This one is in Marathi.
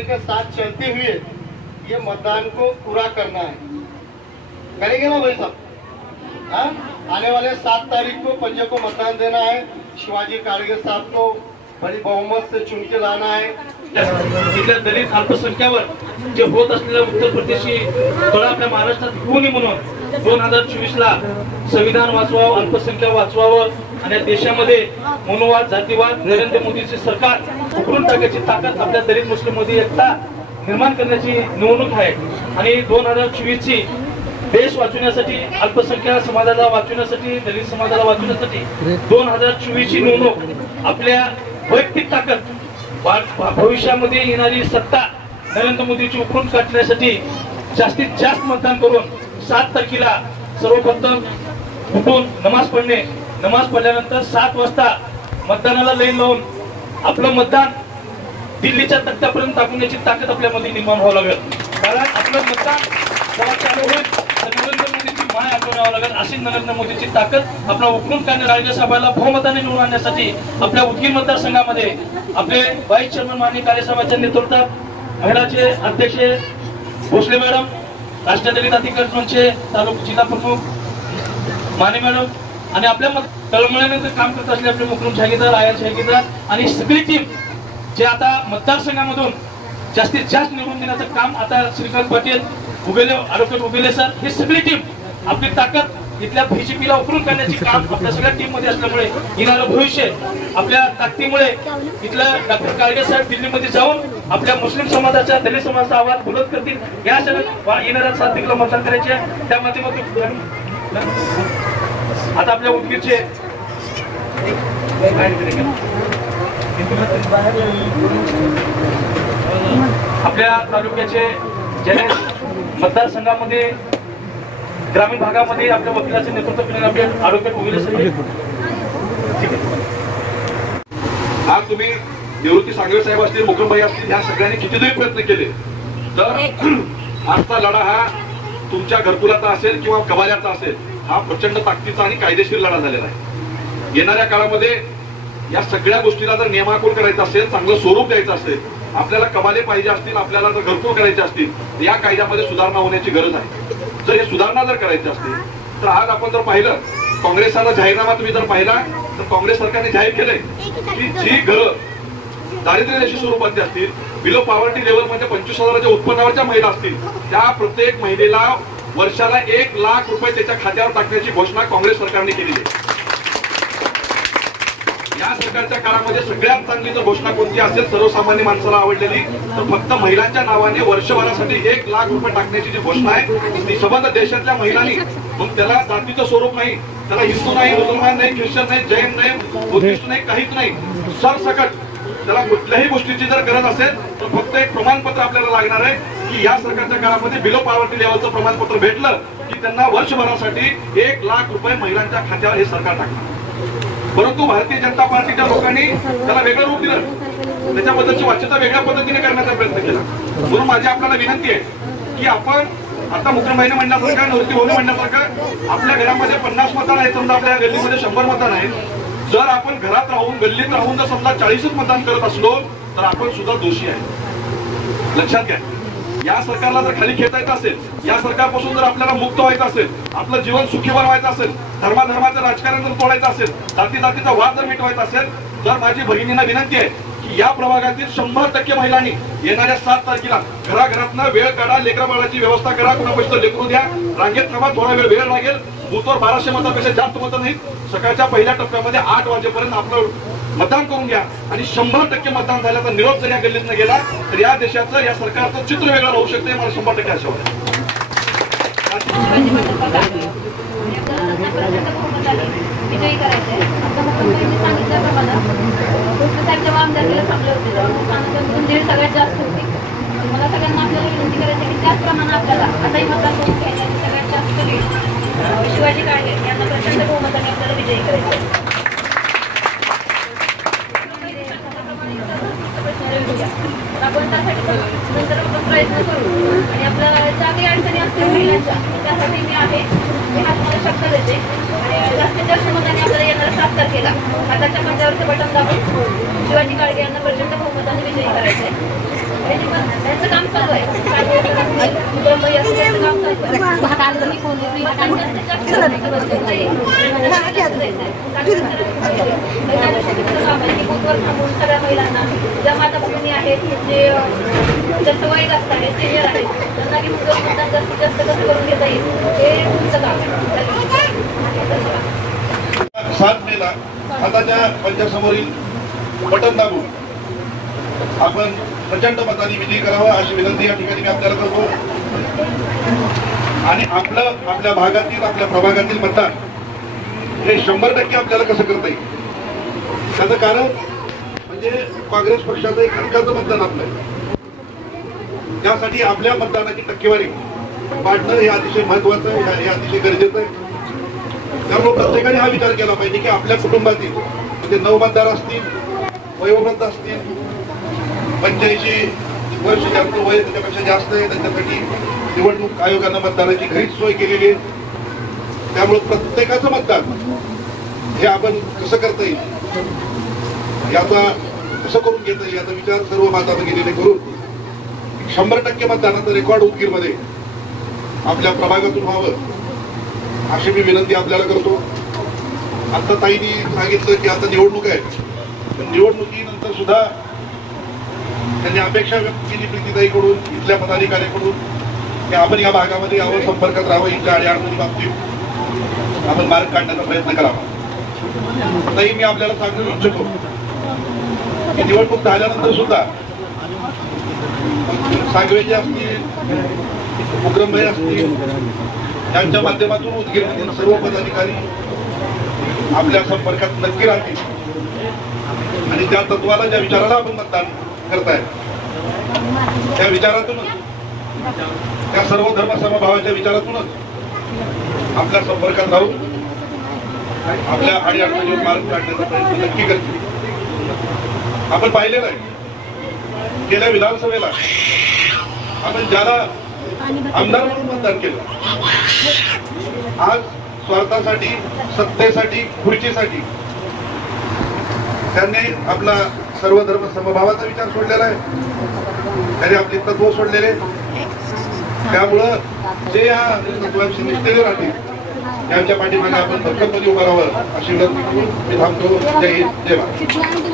वाले के साथ चलते हुए ये मतदान को पूरा करना है। करेंगे ना भाई साहब? हाँ, आने वाले 7 तारीख को पंजे को मतदान देना है। शिवाजी काळगे साहब को बड़ी बहुमत से चुन के लाना है। तिथल्या दलित अल्पसंख्यावर जे होत असलेल्या उत्तर प्रदेशची कळा आपल्या महाराष्ट्रात होऊ नये म्हणून 2024 ला संविधान वाचवावं, अल्पसंख्याक वाचवावं आणि देशामध्ये मनोवाद, जातीवाद, नरेंद्र मोदीचे सरकार उकरून टाकायची ताकद आपल्या दलित मुस्लिम मध्ये एकता निर्माण करण्याची निवडणूक आहे। आणि 2024 ची देश वाचवण्यासाठी, अल्पसंख्याक समाजाला वाचवण्यासाठी, दलित समाजाला वाचवण्यासाठी 2024 ची निवडणूक आपल्या वैयक्तिक ताकद, भविष्यामध्ये येणारी सत्ता नरेंद्र मोदीची उकरून काढण्यासाठी जास्तीत जास्त मतदान करून 7 तारखेला सर्वप्रथम उठून नमाज पढणे, नमाज पडल्यानंतर 7 वाजता मतदानाला लाईन लावून आपलं मतदान दिल्लीच्या तख्त्यापर्यंत टाकण्याची ताकद आपल्यामध्ये निर्माण व्हावं लागेल। कारण आपलं मतदान जेव्हा चालू होईल नरेंद्र मोदीची माय आपल्याला लागेल। अशी नरेंद्र मोदीची ताकद आपला उकरून काढणे, काळगे साहेबांना बहुमताने निवडून आणण्यासाठी आपल्या उदगीर मतदारसंघामध्ये आपले वाईस चेअरमन माननीय काळे साहेबांच्या नेतृत्वात महिलाचे अध्यक्ष भोसले मॅडम, राष्ट्रीय दलित अधिकारी मंचचे तालुका जिल्हा प्रमुख माने मॅडम आणि आपल्या तळमळीने काम करत असलेले आपले मुकरम जहागीरदार, आयल जहागीरदार आणि सगळी टीम जे आता मतदारसंघामधून जास्तीत जास्त निवडून देण्याचं काम आता श्रीकांत पाटील उगेले, ॲडव्होकेट उगेले सर, ही सगळी टीम आपली ताकद इथल्या बीजेपीला उकरून काढण्याची काम आपल्या सगळ्या टीम मध्ये असल्यामुळे येणारं भविष्य आपल्या ताकदीमुळे इथलं डॉक्टर काळगे साहेब दिल्लीमध्ये जाऊन आपल्या मुस्लिम समाजाच्या, दलित समाजाचा आवाज बुलंद करतील। या येणाऱ्या 7 तारखेला मतदान करायचे। त्या माध्यमातून आता आपल्या उदगीरचे आपल्या तालुक्याचे ज्याने मतदारसंघामध्ये ग्रामीण भागामध्ये आपल्या वकिलाचे नेतृत्व केलेले आपले ॲडव्होकेट उगेले सर, आज तुम्ही निवृत्ती सांगवे साहेब असतील, मुकरमभाई असतील, ह्या सगळ्यांनी कितीतरी प्रयत्न केले तर आजचा लढा हा तुमच्या घरकुलाचा असेल किंवा कबाल्याचा असेल, हा प्रचंड ताकदीचा आणि कायदेशीर लढा झालेला आहे। येणाऱ्या काळामध्ये या सगळ्या गोष्टीला जर नियमाकुल करायचं असेल, चांगलं स्वरूप द्यायचं असेल, आपल्याला कबाले पाहिजे असतील, आपल्याला जर घरकुल करायचे असतील तर या कायद्यामध्ये सुधारणा होण्याची गरज आहे। जर हे सुधारणा जर करायची असतील तर आज आपण जर पाहिलं काँग्रेसचा जाहीरनामा तुम्ही जर पाहिला तर काँग्रेस सरकारने जाहीर केलंय की जी घरं दारिद्र्य रेषे स्वरूपातली असतील, बिलो पॉवर्टी लेवल मध्ये 25,000च्या उत्पन्नावरच्या महिला असतील, त्या प्रत्येक महिलेला वर्षाला 1 लाख रुपये त्याच्या खात्यावर टाकण्याची घोषणा काँग्रेस सरकारने केलेली आहे। या सरकारच्या काळामध्ये सगळ्यात चांगली जर घोषणा कोणती असेल, सर्वसामान्य माणसाला आवडलेली, तर फक्त महिलांच्या नावाने वर्षभरासाठी 1 लाख रुपये टाकण्याची जी घोषणा आहे ती संबंध देशातल्या महिलांनी, मग त्याला जातीचं स्वरूप नाही, त्याला हिंदू नाही, मुसलमान नाही, ख्रिश्चन नाही, जैन नाही, बुद्धिस्ट नाही, काहीच नाही, सरसकट त्याला कुठल्याही गोष्टीची जर गरज असेल तर फक्त एक प्रमाणपत्र आपल्याला लागणार आहे की या सरकारच्या काळामध्ये बिलो पॉवर्टी लेवलचं प्रमाणपत्र भेटलं की त्यांना वर्षभरासाठी 1 लाख रुपये महिलांच्या खात्यावर हे सरकार टाकणार। परंतु भारतीय जनता पार्टीच्या लोकांनी त्याला वेगळं रूप दिलं, त्याच्याबद्दलची वाच्यता वेगळ्या पद्धतीने करण्याचा प्रयत्न केला। म्हणून माझी आपल्याला विनंती आहे की आपण आता मुकरमभाईने म्हणण्यासारखं, निवृत्ती भाऊने म्हणण्यासारखं आपल्या घरामध्ये 50 मतदान आहेत, समजा आपल्या गल्लीमध्ये 100 मतदान आहेत, जर आपण घरात राहून, गल्लीत राहून जर समजा 40च मतदान करत असलो तर आपण सुद्धा दोषी आहे। लक्षात घ्या, या सरकारला जर खाली खेळता येत असेल, या सरकारपासून जर आपल्याला मुक्त व्हायचं असेल, आपलं जीवन सुखी बनवायचं असेल, धर्माधर्माचं राजकारण जर तोडायचं असेल, जातीचा वाद जर मिटवायचा असेल, तर माझी भगिनींना विनंती आहे की या प्रभागातील 100% महिलांनी येणाऱ्या 7 तारखेला घराघरातनं वेळ काढा, लेकरा बाळाची व्यवस्था करा, कुणापासून लेकरू द्या, रांगेत थांबा, थोडा वेळ लागेल, बूथवर 1200 मतापेक्षा जास्त मतं नाहीत, सकाळच्या पहिल्या टप्प्यामध्ये 8 वाजेपर्यंत आपलं मतदान करून घ्या आणि 100% मतदान झाल्याचा निरोप जर या गल्लीतनं गेला तर या देशाचं, या सरकारचं चित्र वेगळं होऊ शकते, मला 100% आशा वाटते। विजयी करायचंय आता मुख्यमंत्र्यांनी सांगितल्याप्रमाणे साहेब जेव्हा आमदारकीला थांबले होते तेव्हा सगळ्यात जास्त होती। मला सगळ्यांना आपल्याला विनंती करायची की त्याच प्रमाणे आपल्याला आताही मतदान करून घ्यायचे आणि सगळ्यात जास्त लीड शिवाजी काळगे यांना प्रचंड बहुमताने आपल्याला विजयी करायचं। आपण त्यासाठी नंतर आपण प्रयत्न करू आणि आपल्याला ज्या काही अडचणी असतील महिलांच्या त्यासाठी मी आहे, मी हा तुम्हाला शब्द देते आणि जास्तीत जास्त मताने आपल्याला येणाऱ्या 7 तारखेला हाताच्या पंजावरचं बटन दाबून शिवाजी काळगे यांना प्रचंड बहुमताने विजयी करायचंय। त्यांचं काम चालू आहे. मुंबई असं त्यांचं काम चालू आहे. थांबून सगळ्या महिलांना ज्या माता भगिनी आहेत जे ज्यांचं वय जास्त आहे, सिनियर आहेत, त्यांना की मतदान जास्तीत जास्त कसं करून घेता येईल हे तुमचं काम आहे. 7 मेला हाताच्या पंजासमोरील बटन दाबून आपण प्रचंड मताने विजयी करावा अशी विनंती या ठिकाणी मी आपल्याला करतो. आणि आपल्या भागातील आपल्या प्रभागातील मतदान हे 100% आपल्याला कसं करता येईल त्याचं कारण म्हणजे काँग्रेस पक्षाचं एक हक्काचं मतदान आपलं आहे. त्यासाठी आपल्या मतदानाची टक्केवारी वाढणं हे अतिशय महत्वाचं आहे, हे अतिशय गरजेचं आहे. त्यामुळे प्रत्येकाने हा विचार केला पाहिजे की आपल्या कुटुंबातील म्हणजे 9 मतदार असतील, वयोवृद्ध असतील, 85 वर्ष ज्यांचं वय त्याच्यापेक्षा जास्त आहे त्यांच्यासाठी निवडणूक आयोगानं मतदानाची घरीच सोय केलेली आहे. त्यामुळे प्रत्येकाचं मतदान हे आपण कसं करता येईल याचा कसं करून घेता येईल याचा विचार सर्व माता भगिनीने करून 100% मतदानाचं रेकॉर्ड उदगीरमध्ये आपल्या प्रभागातून व्हावं अशी मी विनंती आपल्याला करतो. आता ताईंनी सांगितलं की आता निवडणूक आहे, पण निवडणुकीनंतर सुद्धा त्यांनी अपेक्षा व्यक्त केली प्रीतीताईकडून, इथल्या पदाधिकाऱ्यांकडून की आपण या भागामध्ये यावं, संपर्कात राहावं, इथल्या अडीअडचणी बाबतीत आपण मार्ग काढण्याचा प्रयत्न करावा. ताई मी आपल्याला सांगू इच्छितो की निवडणूक झाल्यानंतर सुद्धा सागवेचे असतील, मुक्रमभाई असतील, यांच्या माध्यमातून उदगीरमधील सर्व पदाधिकारी आपल्या संपर्कात नक्की राहतील आणि त्या तत्वाला ज्या विचाराला आपण मतदान करताय त्या विचारातूनच, त्या सर्व धर्म समभावाच्या विचारातूनच आपल्या संपर्कात राहून आपल्या अडीअडचणीवर मार्ग काढण्याचा प्रयत्न नक्की करतील. आपण पाहिलेलं आहे गेल्या विधानसभेला आपण ज्याला आमदार म्हणून मतदान केलं, आज स्वार्थासाठी, सत्तेसाठी, खुर्चीसाठी त्यांनी आपला सर्व धर्म समभावाचा विचार सोडलेला आहे, त्यांनी आपले तत्व सोडलेले. त्यामुळं जे या तत्वांशी निष्ठेने राहतील त्यांच्या पाठीमागे आपण भक्कमपणे उभं राहावं अशी विनंती करून मी थांबतो. जय हिंद, जय भारत.